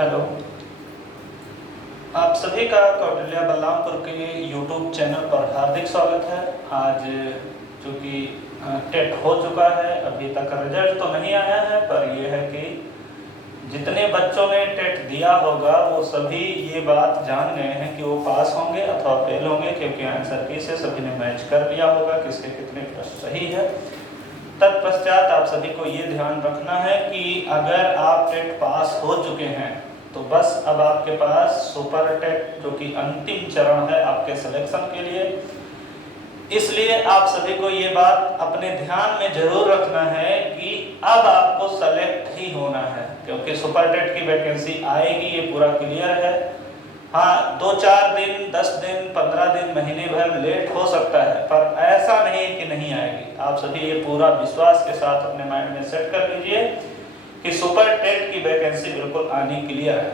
Hello, आप सभी का कौटिल्य बलरामपुर के यूट्यूब चैनल पर हार्दिक स्वागत है। आज चूँकि टेट हो चुका है, अभी तक रिजल्ट तो नहीं आया है, पर यह है कि जितने बच्चों ने टेट दिया होगा वो सभी ये बात जान गए हैं कि वो पास होंगे अथवा फेल होंगे, क्योंकि आंसर की से सभी ने मैच कर लिया होगा किसके कितने प्रश्न सही है। तत्पश्चात आप सभी को ये ध्यान रखना है कि अगर आप टेट पास हो चुके हैं तो बस अब आपके पास सुपर टेट जो कि अंतिम चरण है आपके सिलेक्शन के लिए। इसलिए आप सभी को ये बात अपने ध्यान में जरूर रखना है कि अब आपको सेलेक्ट ही होना है, क्योंकि सुपर टेट की वैकेंसी आएगी, ये पूरा क्लियर है। हाँ, 2-4 दिन, 10 दिन, 15 दिन, महीने भर लेट हो सकता है, पर ऐसा नहीं है कि नहीं आएगी। आप सभी ये पूरा विश्वास के साथ अपने माइंड में सेट कर लीजिए कि सुपर टेट की वैकेंसी बिल्कुल आनी क्लियर है।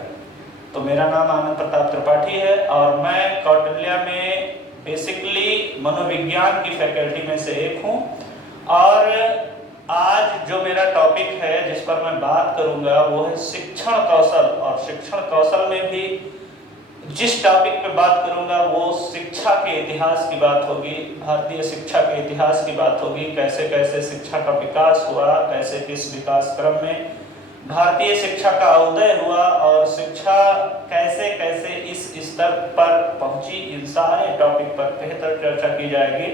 तो मेरा नाम आनंद प्रताप त्रिपाठी है और मैं कौटिल्य में बेसिकली मनोविज्ञान की फैकल्टी में से एक हूँ। और आज जो मेरा टॉपिक है जिस पर मैं बात करूंगा वो है शिक्षण कौशल। और शिक्षण कौशल में भी जिस टॉपिक पे बात करूंगा वो शिक्षा के इतिहास की बात होगी, भारतीय शिक्षा के इतिहास की बात होगी। कैसे कैसे शिक्षा का विकास हुआ, कैसे किस विकास क्रम में भारतीय शिक्षा का उदय हुआ और शिक्षा कैसे कैसे इस स्तर पर पहुंची, इन सारे टॉपिक पर बेहतर चर्चा की जाएगी।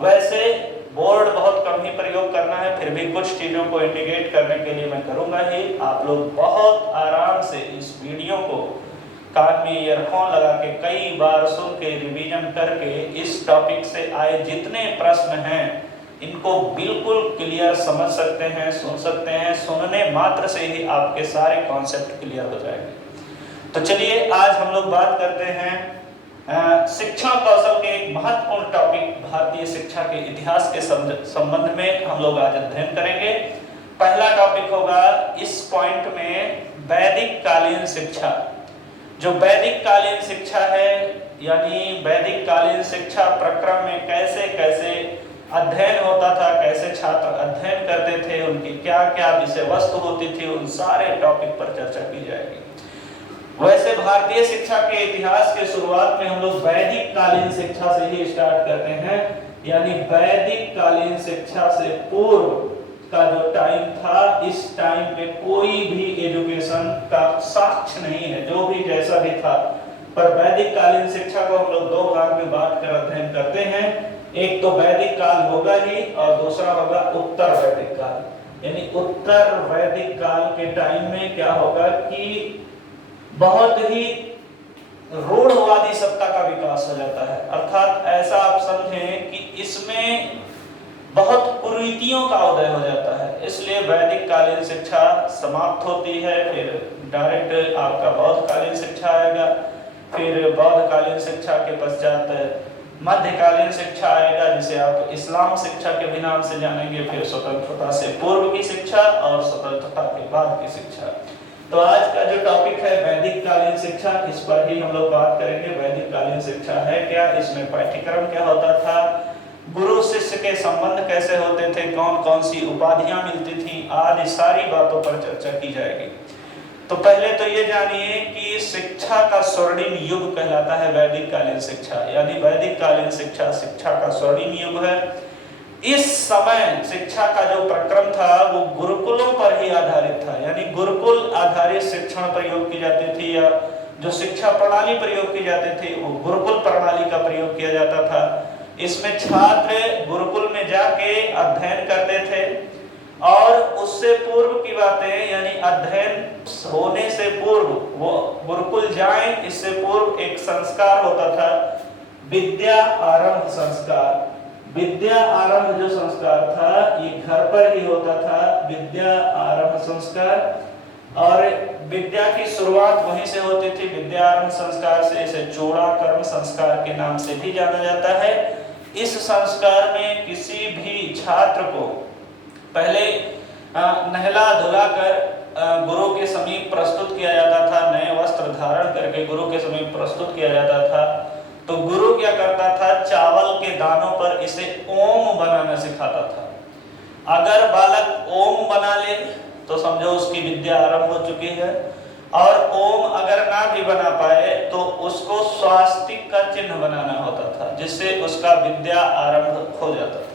वैसे बोर्ड बहुत कम ही प्रयोग करना है, फिर भी कुछ चीजों को इंडिकेट करने के लिए मैं करूंगा ही। आप लोग बहुत आराम से इस वीडियो को कान में ईयरफोन लगा के कई बार सुन के रिवीजन करके इस टॉपिक से आए जितने प्रश्न हैं इनको बिल्कुल क्लियर समझ सकते हैं, सुन सकते हैं। सुनने मात्र से ही आपके सारे कॉन्सेप्ट क्लियर हो जाएंगे। तो चलिए आज हम लोग बात करते हैं शिक्षण कौशल के एक महत्वपूर्ण टॉपिक भारतीय शिक्षा के इतिहास के संबंध में हम लोग आज अध्ययन करेंगे। पहला टॉपिक होगा इस पॉइंट में वैदिक कालीन शिक्षा। जो वैदिक कालीन शिक्षा है, यानी वैदिक कालीन शिक्षा प्रक्रम में कैसे कैसे अध्ययन होता था, कैसे छात्र अध्ययन करते थे, उनकी क्या क्या विषय वस्तु होती थी, उन सारे टॉपिक पर चर्चा की जाएगी। वैसे भारतीय शिक्षा के इतिहास के शुरुआत में हम लोग वैदिक कालीन शिक्षा से ही स्टार्ट करते हैं, यानी वैदिक कालीन शिक्षा से पूर्व का जो टाइम था, इस टाइम पे कोई भी एजुकेशन का साक्ष्य नहीं है, जो भी जैसा भी था। पर वैदिक कालीन शिक्षा को हम लोग दो भाग में बांट कर अध्ययन करते हैं। एक तो वैदिक काल होगा ही और दूसरा होगा उत्तर वैदिक काल। यानी उत्तर वैदिक काल के टाइम में क्या होगा कि बहुत ही रूढ़वादी सत्ता का विकास हो जाता है। अर्थात ऐसा आप समझें कि इसमें बहुत कुरीतियों का उदय हो जाता है। इसलिए वैदिक कालीन शिक्षा समाप्त होती है, फिर डायरेक्ट आपका बौद्ध कालीन शिक्षा आएगा, फिर बौद्ध कालीन शिक्षा के पश्चात मध्यकालीन शिक्षा आएगा जिसे आप इस्लाम शिक्षा के भी नाम से जानेंगे, फिर स्वतंत्रता से पूर्व की शिक्षा और स्वतंत्रता के बाद की शिक्षा। तो आज का जो टॉपिक है वैदिक कालीन शिक्षा, इस पर ही हम लोग बात करेंगे। वैदिक कालीन शिक्षा है क्या, इसमें पाठ्यक्रम क्या होता था, गुरु शिष्य के संबंध कैसे होते थे, कौन कौन सी उपाधियां मिलती थी, आदि सारी बातों पर चर्चा की जाएगी। तो पहले तो ये जानिए कि शिक्षा का स्वर्णिम युग कहलाता है वैदिक कालीन शिक्षा, यानी वैदिक कालीन शिक्षा शिक्षा का स्वर्णिम युग है। इस समय शिक्षा का जो प्रक्रम था वो गुरुकुलों पर ही आधारित था, यानी गुरुकुल आधारित शिक्षण प्रयोग की जाती थी, या जो शिक्षा प्रणाली प्रयोग की जाती थी वो गुरुकुल प्रणाली का प्रयोग किया जाता था। इसमें छात्र गुरुकुल में जाके अध्ययन करते थे और उससे पूर्व की बातें, यानी अध्ययन होने से पूर्व वो गुरुकुल जाएं, इससे पूर्व एक संस्कार होता था, विद्या आरंभ संस्कार। विद्या आरंभ जो संस्कार था ये घर पर ही होता था, विद्या आरंभ संस्कार। और विद्या की शुरुआत वहीं से होती थी, विद्या आरंभ संस्कार से। इसे चूड़ाकर्म संस्कार के नाम से भी जाना जाता है। इस संस्कार में किसी भी छात्र को पहले नहला धुलाकर गुरु के समीप प्रस्तुत किया जाता था, नए वस्त्र धारण करके गुरु के समीप प्रस्तुत किया जाता था। तो गुरु क्या करता था, चावल के दानों पर इसे ओम बनाना सिखाता था। अगर बालक ओम बना ले तो समझो उसकी विद्या आरंभ हो चुकी है। और ओम बना पाए तो उसको स्वास्तिक का चिन्ह बनाना होता था, जिससे उसका विद्या आरंभ हो जाता था।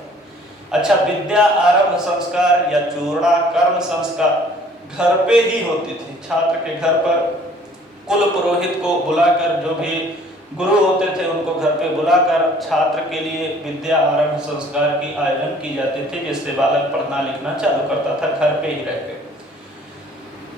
अच्छा, विद्या आरंभ संस्कार या चूर्णा कर्म संस्कार घर पे ही होती थी। छात्र के घर पर कुल पुरोहित को बुलाकर, जो भी गुरु होते थे उनको घर पे बुलाकर छात्र के लिए विद्या आरंभ संस्कार की आयोजन की जाती थी, जिससे बालक पढ़ना लिखना चालू करता था घर पे ही रहकर।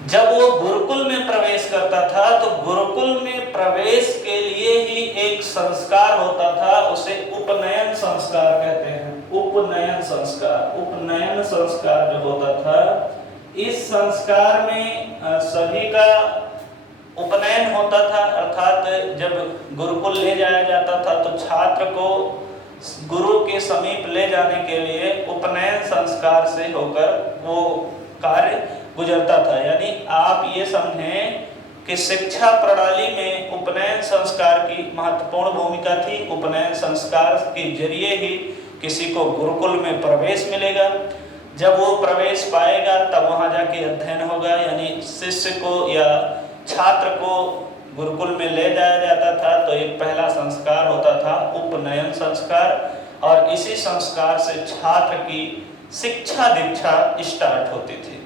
जब वो गुरुकुल में प्रवेश करता था तो गुरुकुल में प्रवेश के लिए ही एक संस्कार होता था, उसे उपनयन संस्कार कहते हैं। उपनयन संस्कार, उपनयन संस्कार जो होता था, इस संस्कार में सभी का उपनयन होता था, अर्थात जब गुरुकुल ले जाया जाता था तो छात्र को गुरु के समीप ले जाने के लिए उपनयन संस्कार से होकर वो कार्य गुजरता था। यानी आप ये समझें कि शिक्षा प्रणाली में उपनयन संस्कार की महत्वपूर्ण भूमिका थी। उपनयन संस्कार के जरिए ही किसी को गुरुकुल में प्रवेश मिलेगा। जब वो प्रवेश पाएगा तब वहां जाके अध्ययन होगा। यानी शिष्य को या छात्र को गुरुकुल में ले जाया जाता था तो एक पहला संस्कार होता था उपनयन संस्कार, और इसी संस्कार से छात्र की शिक्षा दीक्षा स्टार्ट होती थी।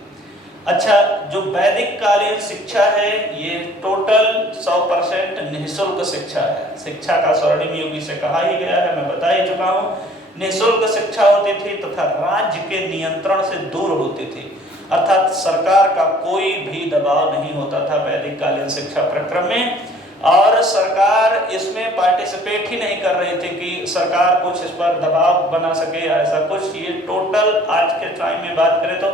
अच्छा, जो वैदिक कालीन शिक्षा है ये टोटल 100% निःशुल्क शिक्षा है। शिक्षा का स्वर्णिम युग इसे कहा ही गया है, मैं बता ही चुका हूँ। निःशुल्क शिक्षा होती थी तथा राज्य के नियंत्रण से दूर होती थी, अर्थात सरकार का कोई भी दबाव नहीं होता था वैदिक कालीन शिक्षा प्रक्रम में, और सरकार इसमें पार्टिसिपेट ही नहीं कर रही थी कि सरकार कुछ इस पर दबाव बना सके या ऐसा कुछ। ये टोटल आज के टाइम में बात करें तो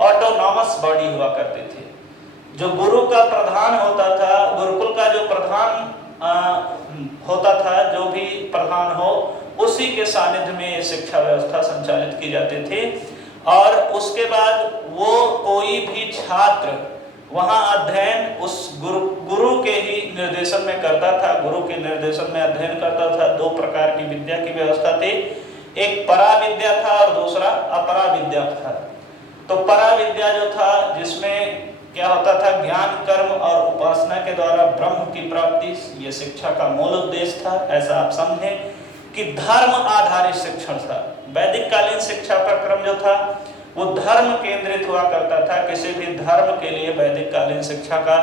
ऑटोनॉमस बॉडी हुआ करती थी। जो गुरु का प्रधान होता था, गुरुकुल का जो प्रधान होता था, जो भी प्रधान हो उसी के सानिध्य में ये शिक्षा व्यवस्था संचालित की जाती थी। और उसके बाद वो कोई भी छात्र वहां अध्ययन उस गुरु के ही निर्देशन में करता था, गुरु के निर्देशन में अध्ययन करता था। दो प्रकार की विद्या की व्यवस्था थी, एक परा विद्या था और दूसरा अपरा विद्या था। तो परा विद्या जो था, जिसमें क्या होता था, ज्ञान कर्म और उपासना के द्वारा ब्रह्म की प्राप्ति, ये शिक्षा का मूल उद्देश्य था। ऐसा आप समझें कि धर्म आधारित शिक्षण था। वैदिक कालीन शिक्षा प्रक्रम जो था वो धर्म केंद्रित हुआ करता था। किसी भी धर्म के लिए वैदिक कालीन शिक्षा का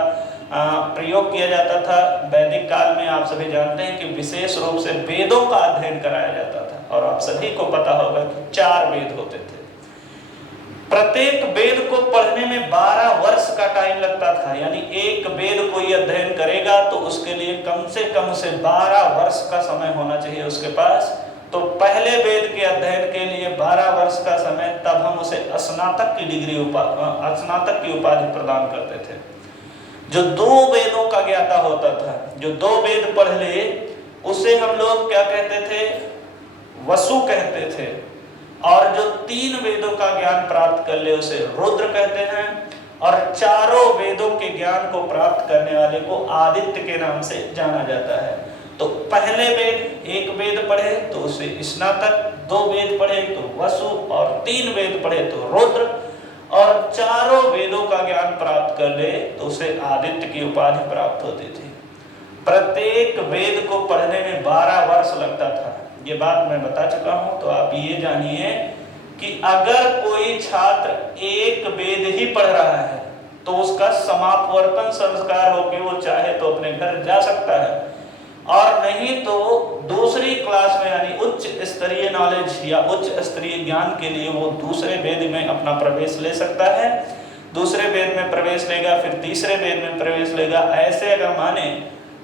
प्रयोग किया जाता था। वैदिक काल में आप सभी जानते हैं कि विशेष रूप से वेदों का अध्ययन कराया जाता था, और आप सभी को पता होगा कि 4 वेद होते थे। प्रत्येक वेद को पढ़ने में 12 वर्ष का टाइम लगता था। यानी एक वेद कोई अध्ययन करेगा तो उसके लिए कम से कम उसे 12 वर्ष का समय होना चाहिए उसके पास। तो पहले वेद के अध्ययन के लिए 12 वर्ष का समय, तब हम उसे स्नातक की डिग्री स्नातक की उपाधि प्रदान करते थे। जो 2 वेदों का ज्ञाता होता था, जो 2 वेद पढ़ ले, उसे हम लोग क्या कहते थे, वसु कहते थे। और जो 3 वेदों का ज्ञान प्राप्त कर ले उसे रुद्र कहते हैं, और चारों वेदों के ज्ञान को प्राप्त करने वाले को आदित्य के नाम से जाना जाता है। तो पहले वेद, एक वेद पढ़े तो उसे स्नातक, 2 वेद पढ़े तो वसु, और 3 वेद पढ़े तो रुद्र, और चारों वेदों का ज्ञान प्राप्त कर ले तो उसे आदित्य की उपाधि प्राप्त होती थी। प्रत्येक वेद को पढ़ने में 12 वर्ष लगता था। ये बात मैं बता चुका हूं। तो आप ये जानिए कि अगर कोई छात्र एक वेद ही पढ़ रहा है तो उसका समापवर्तन संस्कार होकर वो चाहे तो अपने घर जा सकता है, और नहीं तो दूसरी क्लास में, यानी उच्च स्तरीय नॉलेज या उच्च स्तरीय ज्ञान के लिए वो दूसरे वेद में अपना प्रवेश ले सकता है। दूसरे वेद में प्रवेश लेगा, फिर तीसरे वेद में प्रवेश लेगा। ऐसे अगर माने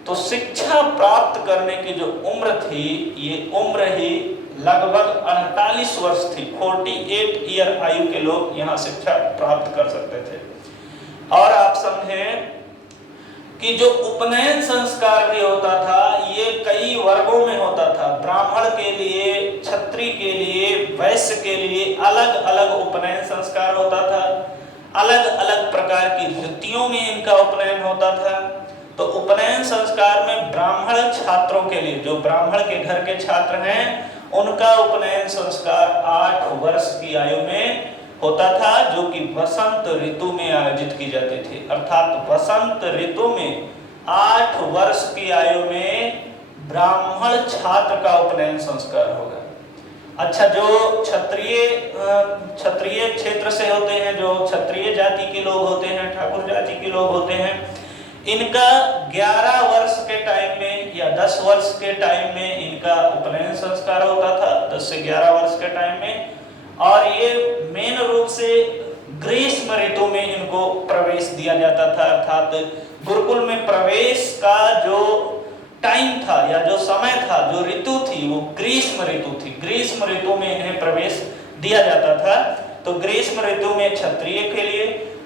तो शिक्षा प्राप्त करने की जो उम्र थी, ये उम्र ही लगभग 48 वर्ष थी। 48 ईयर आयु के लोग यहाँ शिक्षा प्राप्त कर सकते थे। और आप समझें कि जो उपनयन संस्कार भी होता था ये कई वर्गों में होता था। ब्राह्मण के लिए, क्षत्रिय के लिए, वैश्य के लिए अलग अलग उपनयन संस्कार होता था। अलग अलग प्रकार की वृत्तियों में इनका उपनयन होता था। तो उपनयन संस्कार में ब्राह्मण छात्रों के लिए, जो ब्राह्मण के घर के छात्र हैं, उनका उपनयन संस्कार 8 वर्ष की आयु में होता था, जो कि वसंत ऋतु में आयोजित की जाती थी। अर्थात वसंत ऋतु में 8 वर्ष की आयु में ब्राह्मण छात्र का उपनयन संस्कार होगा। अच्छा, जो क्षत्रिय क्षेत्र से होते हैं, जो क्षत्रिय जाति के लोग होते हैं, ठाकुर जाति के लोग होते हैं, इनका 11 वर्ष के टाइम में या 10 वर्ष के टाइम में इनका उपनयन संस्कार होता था, 10 से 11 वर्ष के टाइम में। और ये मेन रूप से ग्रीष्म ऋतु में इनको प्रवेश दिया जाता था, अर्थात गुरुकुल में प्रवेश का जो टाइम था या जो समय था, जो ऋतु थी, वो ग्रीष्म ऋतु थी। ग्रीष्म ऋतु में इन्हें प्रवेश दिया जाता था। तो ग्रीष्म ऋतु में क्षत्रिय के लिए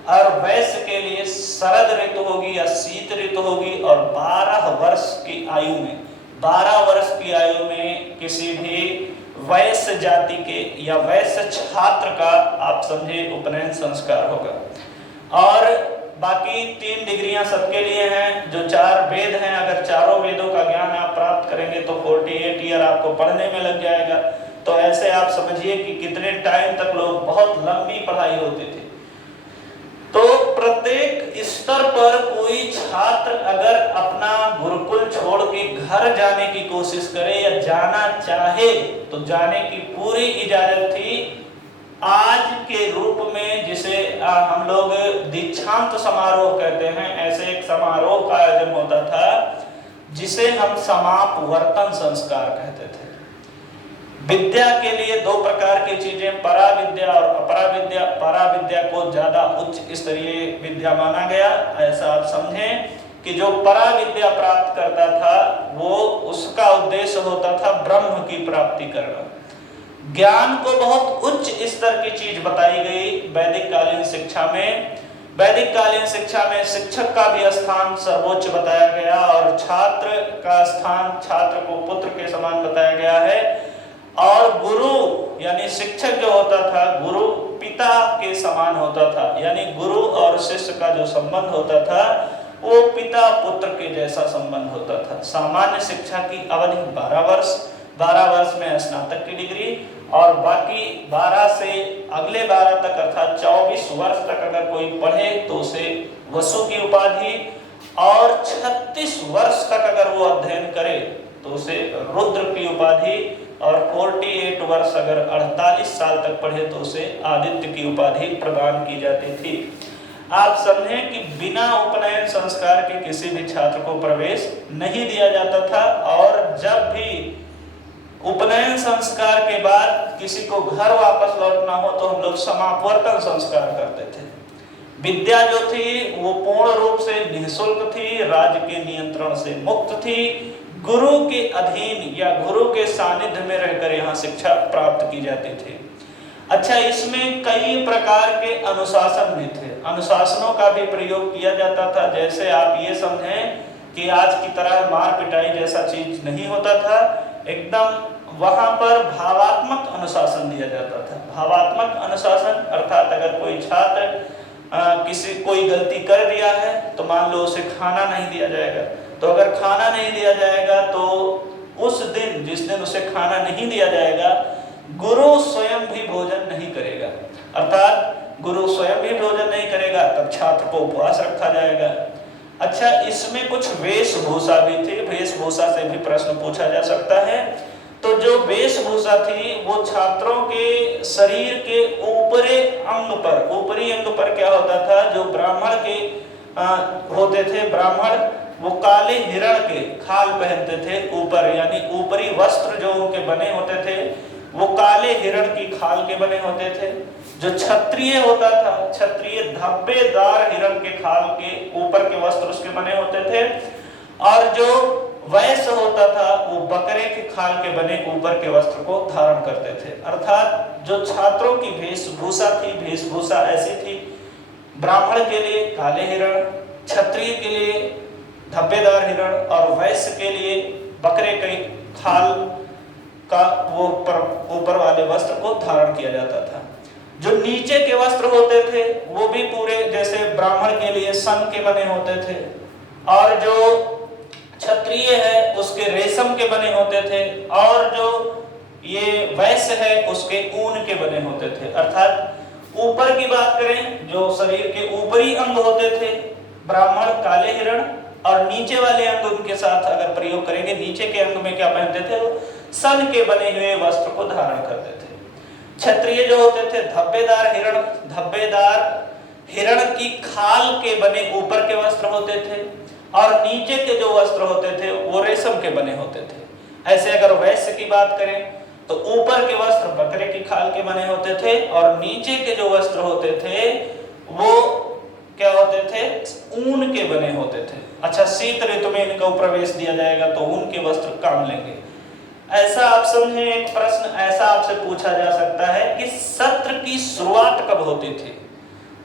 और वैश्य के लिए शरद ऋतु होगी या शीत ऋतु होगी। और 12 वर्ष की आयु में, 12 वर्ष की आयु में किसी भी वैश्य जाति के या वैश्य छात्र का आप समझे उपनयन संस्कार होगा। और बाकी 3 डिग्रियां सबके लिए हैं। जो 4 वेद हैं, अगर चारों वेदों का ज्ञान आप प्राप्त करेंगे तो 48 ईयर आपको पढ़ने में लग जाएगा। तो ऐसे आप समझिए कि कितने टाइम तक लोग, बहुत लंबी पढ़ाई होती थी। तो प्रत्येक स्तर पर कोई छात्र अगर अपना गुरुकुल छोड़ के घर जाने की कोशिश करे या जाना चाहे तो जाने की पूरी इजाजत थी। आज के रूप में जिसे हम लोग दीक्षांत समारोह कहते हैं, ऐसे एक समारोह का आयोजन होता था जिसे हम समापवर्तन संस्कार कहते थे। विद्या के लिए 2 प्रकार की चीजें, पराविद्या और अपराविद्या। पराविद्या को ज्यादा उच्च स्तरीय विद्या माना गया। ऐसा आप समझें कि जो पराविद्या प्राप्त करता था वो, उसका उद्देश्य होता था ब्रह्म की प्राप्ति करना। ज्ञान को बहुत उच्च स्तर की चीज बताई गई वैदिक कालीन शिक्षा में। वैदिक कालीन शिक्षा में शिक्षक का भी स्थान सर्वोच्च बताया गया और छात्र का स्थान, छात्र को पुत्र के समान बताया गया है। और गुरु यानी शिक्षक जो होता था, गुरु पिता के समान होता था, यानी गुरु और शिष्य का जो संबंध होता था वो पिता पुत्र के जैसा संबंध होता था। सामान्य शिक्षा की अवधि 12 वर्ष, 12 वर्ष में स्नातक की डिग्री, और बाकी 12 से अगले 12 तक अर्थात 24 वर्ष तक अगर कोई पढ़े तो उसे वसु की उपाधि, और 36 वर्ष तक अगर वो अध्ययन करे तो उसे रुद्र की उपाधि, और 48 वर्ष अगर 48 साल तक पढ़े तो उसे आदित्य की उपाधि प्रदान की जाती थी। आप समझें कि बिना उपनयन संस्कार के किसी भी छात्र को प्रवेश नहीं दिया जाता था। और जब भी उपनयन संस्कार के बाद किसी को घर वापस लौटना हो तो हम लोग समापवर्तन संस्कार करते थे। विद्या जो थी वो पूर्ण रूप से निःशुल्क थी, राज्य के नियंत्रण से मुक्त थी, गुरु के अधीन या गुरु के सानिध्य में रहकर यहाँ शिक्षा प्राप्त की जाती थी। अच्छा, इसमें कई प्रकार के अनुशासन भी थे। अनुशासनों का भी प्रयोग किया जाता था। जैसे आप ये समझें कि आज की तरह मार पिटाई जैसा चीज नहीं होता था, एकदम वहां पर भावात्मक अनुशासन दिया जाता था। भावात्मक अनुशासन अर्थात अगर कोई छात्र कोई गलती कर दिया है तो मान लो उसे खाना नहीं दिया जाएगा। तो अगर खाना नहीं दिया जाएगा तो उस दिन, जिस दिन उसे खाना नहीं दिया जाएगा, गुरु स्वयं भी भोजन नहीं करेगा। अर्थात गुरु स्वयं भी भोजन नहीं करेगा, तब छात्र को उपवास रखा जाएगा। अच्छा, इसमें कुछ वेशभूषा भी थी। वेशभूषा से भी प्रश्न पूछा जा सकता है। तो जो वेशभूषा थी वो छात्रों के शरीर के ऊपरी अंग पर क्या होता था, जो ब्राह्मण के होते थे, ब्राह्मण वो काले हिरण के खाल पहनते थे ऊपर, यानी ऊपरी वस्त्र जो उनके बने होते थे वो काले हिरण की खाल के बने होते थे। जो क्षत्रिय होता था, क्षत्रिय धब्बेदार हिरण के खाल के ऊपर के वस्त्र उसके बने होते थे। और जो वैश्य होता था वो बकरे के खाल के बने ऊपर के वस्त्र को धारण करते थे। अर्थात जो छात्रों की वेशभूषा थी, वेशभूषा ऐसी थी, ब्राह्मण के लिए काले हिरण, क्षत्रिय के लिए धब्बेदार हिरण, और वैश्य के लिए बकरे के खाल का वो ऊपर वाले वस्त्र को धारण किया जाता था। जो नीचे के वस्त्र होते थे वो भी पूरे, जैसे ब्राह्मण के लिए सन के बने होते थे, और जो क्षत्रिय है उसके रेशम के बने होते थे, और जो ये वैश्य है उसके ऊन के बने होते थे। अर्थात ऊपर की बात करें, जो शरीर के ऊपरी अंग होते थे, ब्राह्मण काले हिरण और नीचे वाले अंग के साथ अगर प्रयोग करेंगे, नीचे के अंग में क्या पहनते थे, वो सन के बने हुए वस्त्र को धारण करते थे। क्षत्रिय जो होते थे धब्बेदार हिरण की खाल के बने ऊपर के वस्त्र होते थे, और नीचे के जो वस्त्र होते थे वो रेशम के बने होते थे। ऐसे अगर वैश्य की बात करें तो ऊपर के वस्त्र बकरे की खाल के बने होते थे, और नीचे के जो वस्त्र होते थे वो क्या होते थे, ऊन के बने होते थे। अच्छा, शीत ऋतु में इनको प्रवेश दिया जाएगा तो ऊन के वस्त्र काम लेंगे। ऐसा आप समझे, एक प्रश्न ऐसा आपसे पूछा जा सकता है कि सत्र की शुरुआत कब होती थी?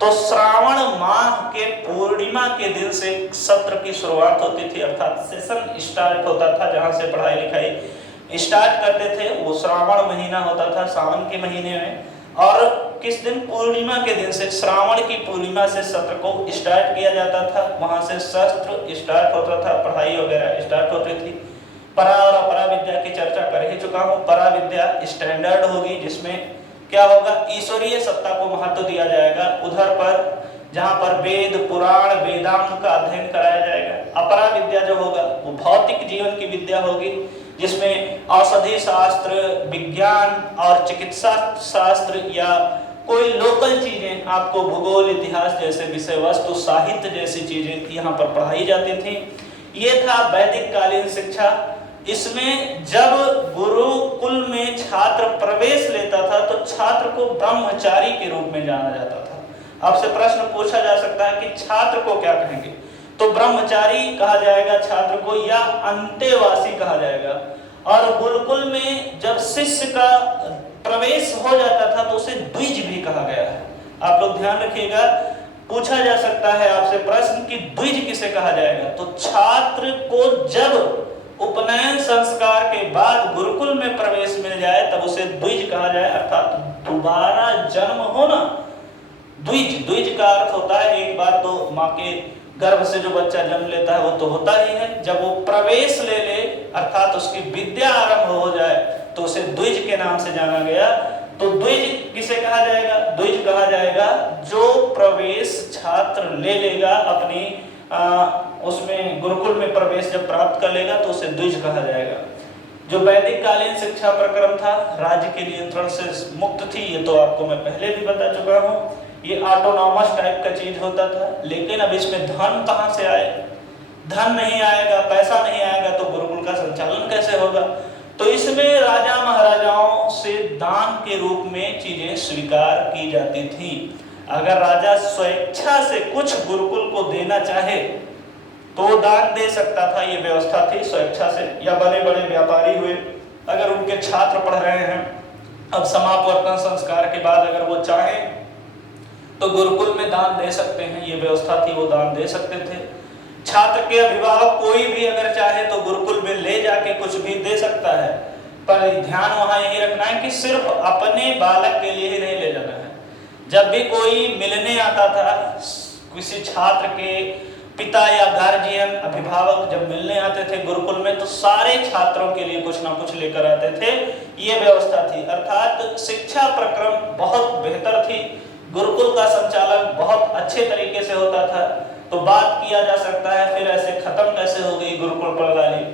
तो श्रावण माह के पूर्णिमा के दिन से सत्र की शुरुआत होती थी, अर्थात सेशन स्टार्ट होता था। जहां से पढ़ाई लिखाई स्टार्ट करते थे वो श्रावण महीना होता था, सावन के महीने में। और किस दिन? पूर्णिमा के दिन से, श्रावण की पूर्णिमा से सत्र को स्टार्ट किया जाता था। वहां से सत्र स्टार्ट होता था, पढ़ाई वगैरह स्टार्ट होती थी। परा और अपरा विद्या की चर्चा कर ही चुका हूँ। परा विद्या स्टैंडर्ड होगी, जिसमें क्या होगा, ईश्वरीय सत्ता को महत्व दिया जाएगा। उधर पर जहाँ पर वेद पुराण वेदांग का अध्ययन कराया जाएगा। अपरा विद्या जो होगा वो भौतिक जीवन की विद्या होगी, जिसमें औषधि शास्त्र, विज्ञान और चिकित्सा शास्त्र या कोई लोकल चीजें, आपको भूगोल इतिहास जैसे विषय वस्तु, साहित्य जैसी चीजें यहाँ पर पढ़ाई जाती थी। ये था वैदिक कालीन शिक्षा। इसमें जब गुरुकुल में छात्र प्रवेश लेता था तो छात्र को ब्रह्मचारी के रूप में जाना जाता था। आपसे प्रश्न पूछा जा सकता है कि छात्र को क्या कहेंगे? तो ब्रह्मचारी कहा जाएगा छात्र को, या अंतेवासी कहा जाएगा। और गुरुकुल में जब शिष्य का प्रवेश हो जाता था तो उसे द्विज भी कहा गया है। आप लोग ध्यान रखिएगा, पूछा जा सकता है आपसे प्रश्न कि द्विज किसे कहा जाएगा? तो छात्र को जब उपनयन संस्कार के बाद गुरुकुल में प्रवेश मिल जाए तब उसे द्विज कहा जाए, अर्थात दोबारा जन्म होना। द्विज का अर्थ होता है, एक बार तो माँ के गर्भ से जो बच्चा जन्म लेता है वो तो होता ही है, जब वो प्रवेश ले ले अर्थात उसकी विद्या आरंभ हो जाए तो उसे द्विज के नाम से जाना गया। तो द्विज किसे कहा जाएगा? द्विज कहा जाएगा जो प्रवेश छात्र ले लेगा अपनी उसमें गुरुकुल में प्रवेश जब प्राप्त कर लेगा तो उसे द्विज कहा जाएगा। जो वैदिक कालीन शिक्षा प्रक्रम था राज्य के नियंत्रण से मुक्त थी, ये तो आपको मैं पहले भी बता चुका हूँ। ये ऑटोनॉमस टाइप का चीज होता था, लेकिन अब इसमें धन कहाँ से आए? धन नहीं आएगा, पैसा नहीं आएगा तो गुरुकुल का संचालन कैसे होगा? तो इसमें राजा महाराजाओं से दान के रूप में चीजें स्वीकार की जाती थी। अगर राजा स्वेच्छा से कुछ गुरुकुल को देना चाहे तो दान दे सकता था, ये व्यवस्था थी स्वेच्छा से। या बड़े बड़े व्यापारी हुए, अगर उनके छात्र पढ़ रहे हैं, अब समापवर्तन संस्कार के बाद अगर वो चाहें तो गुरुकुल में दान दे सकते हैं, ये व्यवस्था थी, वो दान दे सकते थे। छात्र के अभिभावक कोई भी अगर चाहे तो गुरुकुल में ले जाके कुछ भी दे सकता है, पर ध्यान वहां यही रखना है कि सिर्फ अपने बालक के लिए ही नहीं ले जाना है। जब भी कोई मिलने आता था, किसी छात्र के पिता या गार्जियन अभिभावक जब मिलने आते थे गुरुकुल में तो सारे छात्रों के लिए कुछ ना कुछ लेकर आते थे, ये व्यवस्था थी। अर्थात शिक्षा प्रक्रम बहुत बेहतर थी, गुरुकुल का संचालन बहुत अच्छे तरीके से होता था। तो बात किया जा सकता है फिर ऐसे खत्म कैसे हो गई गुरुकुल प्रणाली?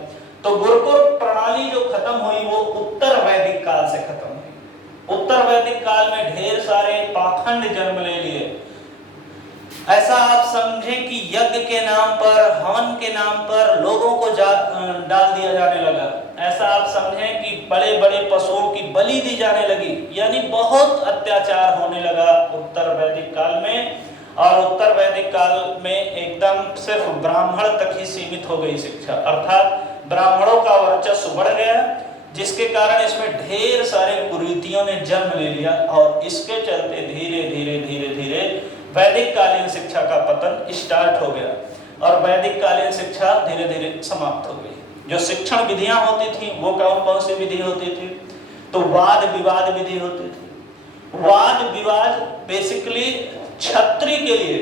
तो गुरुकुल प्रणाली जो खत्म हुई वो उत्तर वैदिक काल से खत्म हुई। उत्तर वैदिक काल में ढेर सारे पाखंड जन्म ले लिए। ऐसा आप समझे कि यज्ञ के नाम पर, हवन के नाम पर लोगों को डाल दिया जाने लगा। ऐसा आप समझें कि बड़े बड़े पशुओं की बलि दी जाने लगी, यानी बहुत अत्याचार होने लगा उत्तर वैदिक काल में। और उत्तर वैदिक काल में एकदम सिर्फ ब्राह्मण तक ही सीमित हो गई शिक्षा, अर्थात ब्राह्मणों का वर्चस्व बढ़ गया, जिसके कारण इसमें ढेर सारे कुरीतियों ने जन्म ले लिया। और इसके चलते धीरे धीरे धीरे धीरे वैदिक कालीन शिक्षा का पतन स्टार्ट हो गया और वैदिक कालीन शिक्षा धीरे धीरे समाप्त हो गई। जो शिक्षण विधियां होती थी वो कौन कौन सी विधि होती थी? तो वाद विवाद विधि होती थी। वाद विवाद बेसिकली क्षत्रिय के लिए,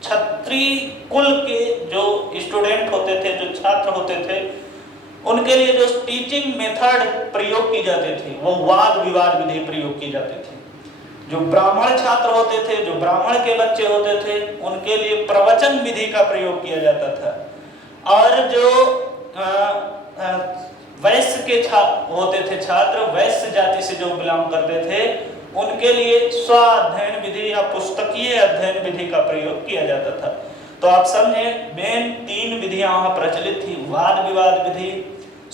क्षत्रिय कुल के जो स्टूडेंट होते थे, जो छात्र होते थे, उनके लिए जो टीचिंग मेथड प्रयोग की जाती थी वो वाद विवाद विधि प्रयोग की जाती थी। जो ब्राह्मण छात्र होते थे, जो ब्राह्मण के बच्चे होते थे, उनके लिए प्रवचन विधि का प्रयोग किया जाता था। और जो वैश्य के होते थे छात्र, वैश्य जाति से जो बिलोंग करते थे, उनके लिए स्वाध्ययन विधि या पुस्तकीय अध्ययन विधि का प्रयोग किया जाता था। तो आप समझे मेन 3 विधियां वहां प्रचलित थी, वाद विवाद विधि,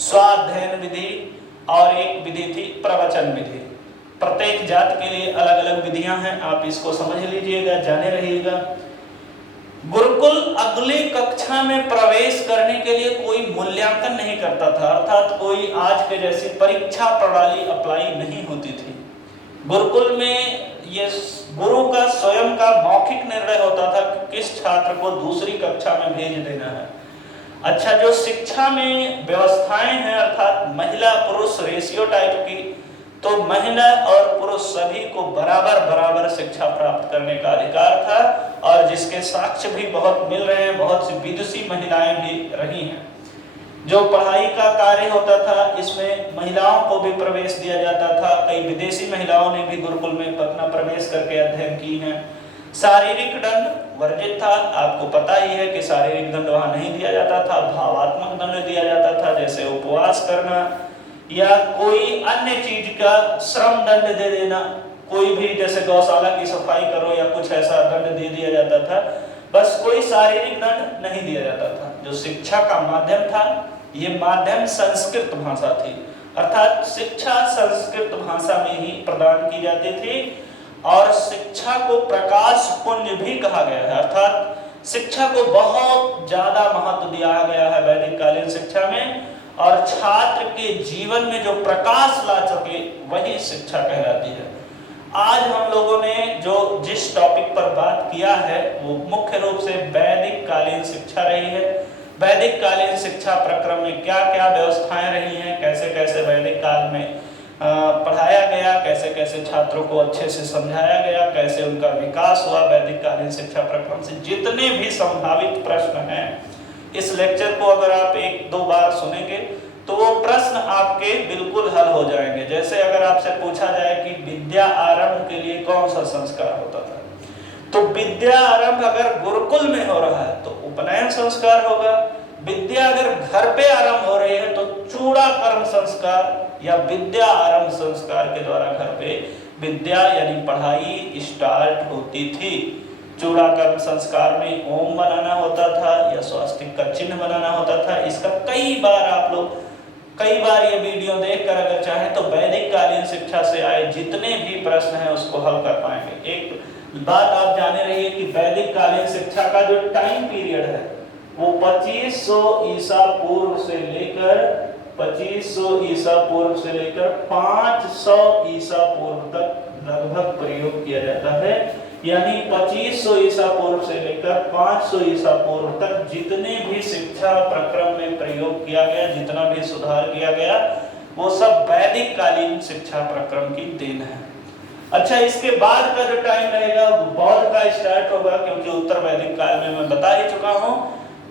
स्वाध्ययन विधि और एक विधि थी प्रवचन विधि। प्रत्येक जात के लिए अलग अलग विधियां हैं, आप इसको समझ लीजिएगा, जाने रहिएगा। गुरुकुल अगली कक्षा में प्रवेश करने के लिए कोई मूल्यांकन नहीं करता था, अर्थात कोई आज के जैसी परीक्षा प्रणाली अप्लाई नहीं होती थी। गुरुकुल में ये गुरु का स्वयं का मौखिक निर्णय होता था कि किस छात्र को दूसरी कक्षा में भेज देना है। अच्छा, जो शिक्षा में व्यवस्थाएं हैं अर्थात महिला पुरुष रेशियो टाइप की, तो महिला और पुरुष सभी को बराबर बराबर शिक्षा प्राप्त करने का अधिकार था, और जिसके साक्ष्य भी बहुत मिल रहे हैं, बहुत सी विदुषी महिलाएं भी रही हैं। जो पढ़ाई का कार्य होता था इसमें महिलाओं को भी प्रवेश दिया जाता था, कई विदेशी महिलाओं ने भी गुरुकुल में अपना प्रवेश करके अध्ययन की हैं। शारीरिक दंड वर्जित था, आपको पता ही है कि शारीरिक दंड वहां नहीं दिया जाता था, भावात्मक दंड दिया जाता था, जैसे उपवास करना या कोई अन्य चीज का श्रम दंड दे देना, कोई भी जैसे गौशाला की सफाई करो या कुछ ऐसा दंड दे दिया जाता था, बस कोई शारीरिक दंड नहीं दिया जाता था। जो शिक्षा का माध्यम था, ये माध्यम संस्कृत भाषा थी, अर्थात शिक्षा संस्कृत भाषा में ही प्रदान की जाती थी, और शिक्षा को प्रकाश पुंज भी कहा गया है, अर्थात शिक्षा को बहुत ज्यादा महत्व दिया गया है वैदिक कालीन शिक्षा में, और छात्र के जीवन में जो प्रकाश ला सके वही शिक्षा कहलाती है। आज हम लोगों ने जो जिस टॉपिक पर बात किया है वो मुख्य रूप से वैदिक कालीन शिक्षा रही है। वैदिक कालीन शिक्षा प्रक्रम में क्या क्या व्यवस्थाएं रही हैं, कैसे कैसे वैदिक काल में पढ़ाया गया, कैसे कैसे छात्रों को अच्छे से समझाया गया, कैसे उनका विकास हुआ वैदिक कालीन शिक्षा प्रक्रम से, जितने भी संभावित प्रश्न हैं, इस लेक्चर को अगर आप 1-2 बार सुनेंगे तो वो प्रश्न आपके बिल्कुल हल हो जाएंगे। जैसे अगर आपसे पूछा जाए कि विद्या आरंभ के लिए कौन सा संस्कार होता था, तो विद्या आरंभ अगर गुरुकुल में हो रहा है तो उपनयन संस्कार होगा, विद्या अगर घर पे आरंभ हो रही है तो चूड़ाकर्म संस्कार या विद्या आरंभ संस्कार के द्वारा घर पे विद्या यानी पढ़ाई स्टार्ट होती थी। चूड़ाकर्म संस्कार में ओम बनाना होता था या स्वास्तिक का चिन्ह बनाना होता था। इसका कई बार ये वीडियो देखकर अगर चाहें तो वैदिक कालीन शिक्षा से आए जितने भी प्रश्न हैं उसको हल कर पाएंगे। एक बात आप जाने रहिए कि वैदिक कालीन शिक्षा का जो टाइम पीरियड है वो 2500 ईसा पूर्व से लेकर 500 ईसा पूर्व तक लगभग प्रयोग किया जाता है। यानी 2500 ईसा पूर्व से लेकर 500 ईसा पूर्व तक जितने भी शिक्षा प्रक्रम में प्रयोग किया गया, जितना भी सुधार किया गया, वो सब वैदिक कालीन शिक्षा प्रक्रम की देन है। अच्छा, इसके बाद का जो टाइम रहेगा वो बौद्ध का स्टार्ट होगा, क्योंकि उत्तर वैदिक काल में मैं बता ही चुका हूँ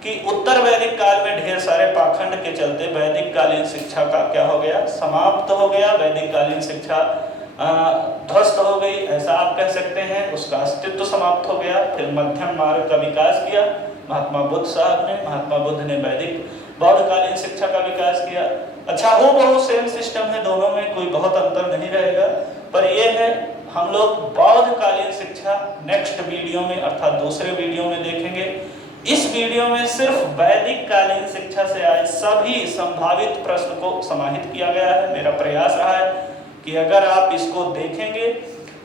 कि उत्तर वैदिक काल में ढेर सारे पाखंड के चलते वैदिक कालीन शिक्षा का क्या हो गया, समाप्त हो गया। वैदिक कालीन शिक्षा ध्वस्त हो गई, ऐसा आप कह सकते हैं, उसका अस्तित्व समाप्त हो गया। फिर मध्यम मार्ग का विकास किया महात्मा बुद्ध साहब ने। महात्मा बुद्ध ने वैदिक बौद्ध कालीन शिक्षा का विकास किया। अच्छा, हो बहुत सेम सिस्टम है, दोनों में कोई बहुत अंतर नहीं रहेगा, पर यह है हम लोग बौद्ध कालीन शिक्षा नेक्स्ट वीडियो में अर्थात दूसरे वीडियो में देखेंगे। इस वीडियो में सिर्फ वैदिक कालीन शिक्षा से आए सभी संभावित प्रश्न को समाहित किया गया है। मेरा प्रयास रहा है कि अगर आप इसको देखेंगे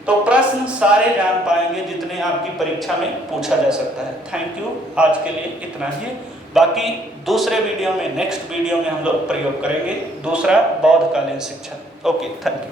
तो प्रश्न सारे जान पाएंगे जितने आपकी परीक्षा में पूछा जा सकता है। थैंक यू, आज के लिए इतना ही। बाकी दूसरे वीडियो में, नेक्स्ट वीडियो में हम लोग प्रयोग करेंगे दूसरा बौद्ध कालीन शिक्षा। Okay, thank you.